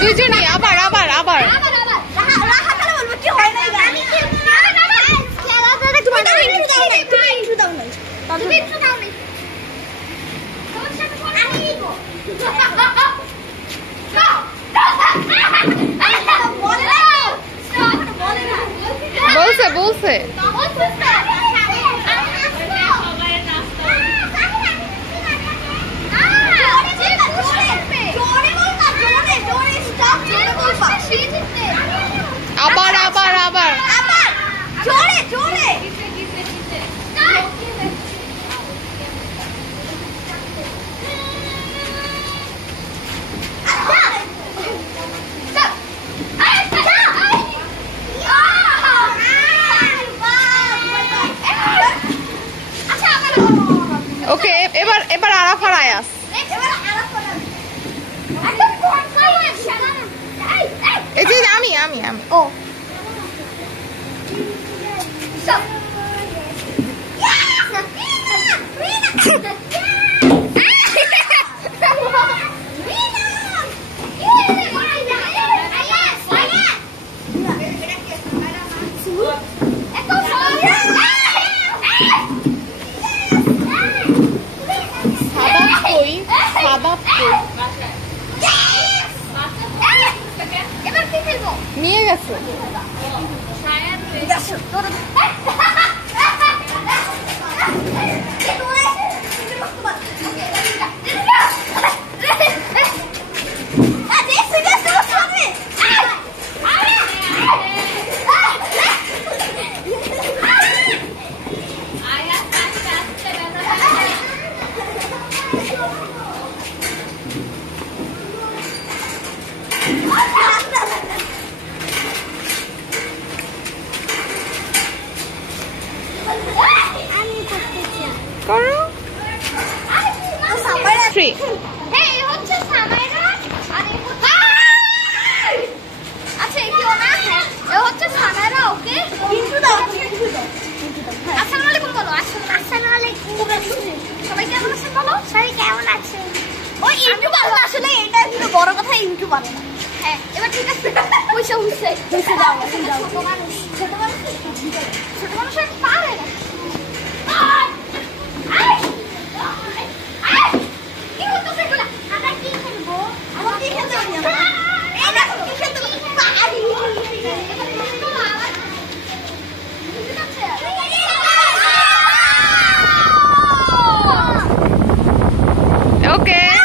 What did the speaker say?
দুজনই আবার আবার আবার বলছে বলছে আবার আবার আবার জোরে জোরে ওকে এবার এবার আরাফার আয়াস এই যে আমি আমি আমি ও নিয়ে গেছে করো 3 এই হচ্ছে সামাইরা আর এই হচ্ছে আচ্ছা এই কি ওনা এই হচ্ছে সামাইরা ওকে ইন্টু দাও আসসালামু আলাইকুম বলো আসসালামু আলাইকুম সবাই কেমন আছেন বলো সবাই কেমন আছেন ওই ইন্টু বলো আসলে এটা কিন্তু বড় কথা ইন্টু বলো হ্যাঁ এবার ঠিক আছে পয়সা হইছে যাও ছোট মানুষ পারে না ওকে